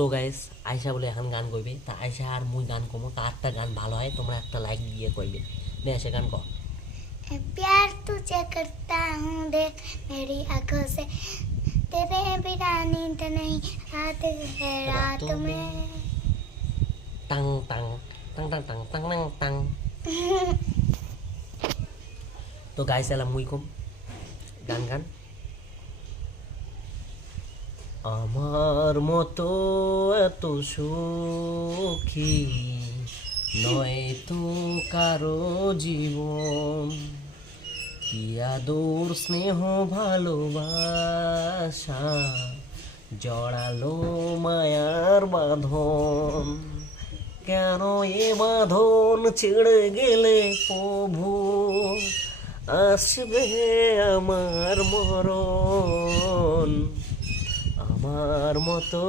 So guys Ayesha বলে এখন গান কইবে, তা আয়শা আর মুই গান কমো, তা একটা গান ভালো হয় তোমরা একটা লাইক দিয়ে কইবে। নে আয়শা গান কও। प्यार तुझे करता हूँ देख मेरी आंखों से तेरे बिना नींद नहीं रात है रात में tongue tongue tongue tongue tongue tongue tongue tongue. তো গাইস এলা মুই কম গান গান। আমার মতো এত সুখী নয় তো কারো জীবন, কি আদর স্নেহ ভালোবাসা জড়ালো মায়ার বাঁধন, কেন এ বাঁধন ছেড়ে গেলে প্রভু আসবে আমার মরণ। আমার মতো